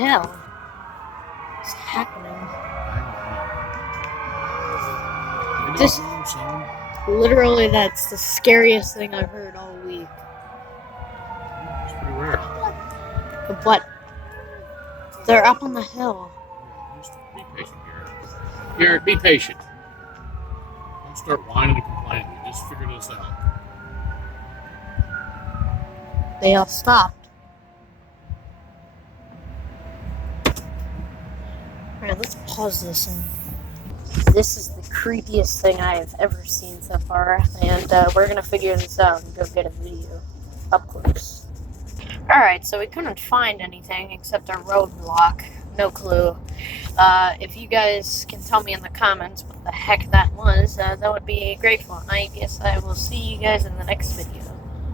hell is happening? This literally, that's the scariest thing I've heard all week. It's pretty rare. But they're up on the hill. Just be patient, Garrett. Garrett, be patient. Don't start whining and complaining. We just figured this out. They all stopped. Alright, let's pause this. And this is the creepiest thing I have ever seen so far. And we're going to figure this out and go get a video up close. Alright, so we couldn't find anything except a roadblock. No clue. If you guys can tell me in the comments what the heck that was, that would be grateful. I guess I will see you guys in the next video.